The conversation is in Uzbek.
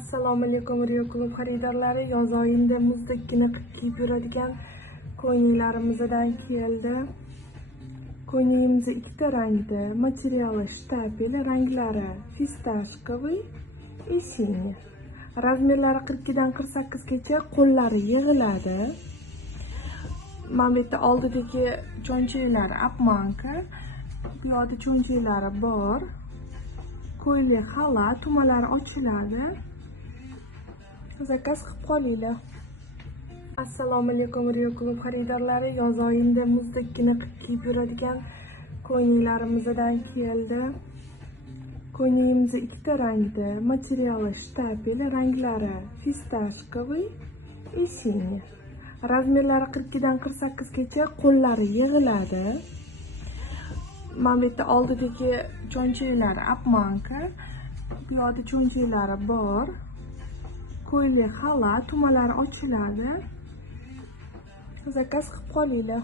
Assalomu alaykum Rio klub xaridorlari. Yoz oyida muzdekkina kiyib yuradigan ko'ylaklarimiizdan keldi. Ko'ylagimiz ikkita rangda, materiali shtapel, ranglari fistashkoviy va siniy. Razmerlari 42 dan 48 gacha, qo'llari yig'iladi. Mana bu yerda oldidagi cho'nchaklari apmanka, bu yoqda cho'nchaklari bor. Ko'ylak xalat, tumalari ochiladi. Zakaz qilib qolinglar. Assalomu alaykum Rio klub xaridorlari. Yoz oyida muzdekkina kiyib yuradigan ko'ylaklarimiizdan keldi. Ko'ylagimiz ikkita rangda, materiali shtapel, ranglari fistashkoviy va siniy. Razmerlari 42 dan 48 gacha, qo'llari yig'iladi. Mana bu yerda oldidagi cho'nchaklari apmanka, bu yoqda cho'nchaklari bor. Ko'ylak xalat, tumalari ochiladi. Zakaz qilib qolinglar.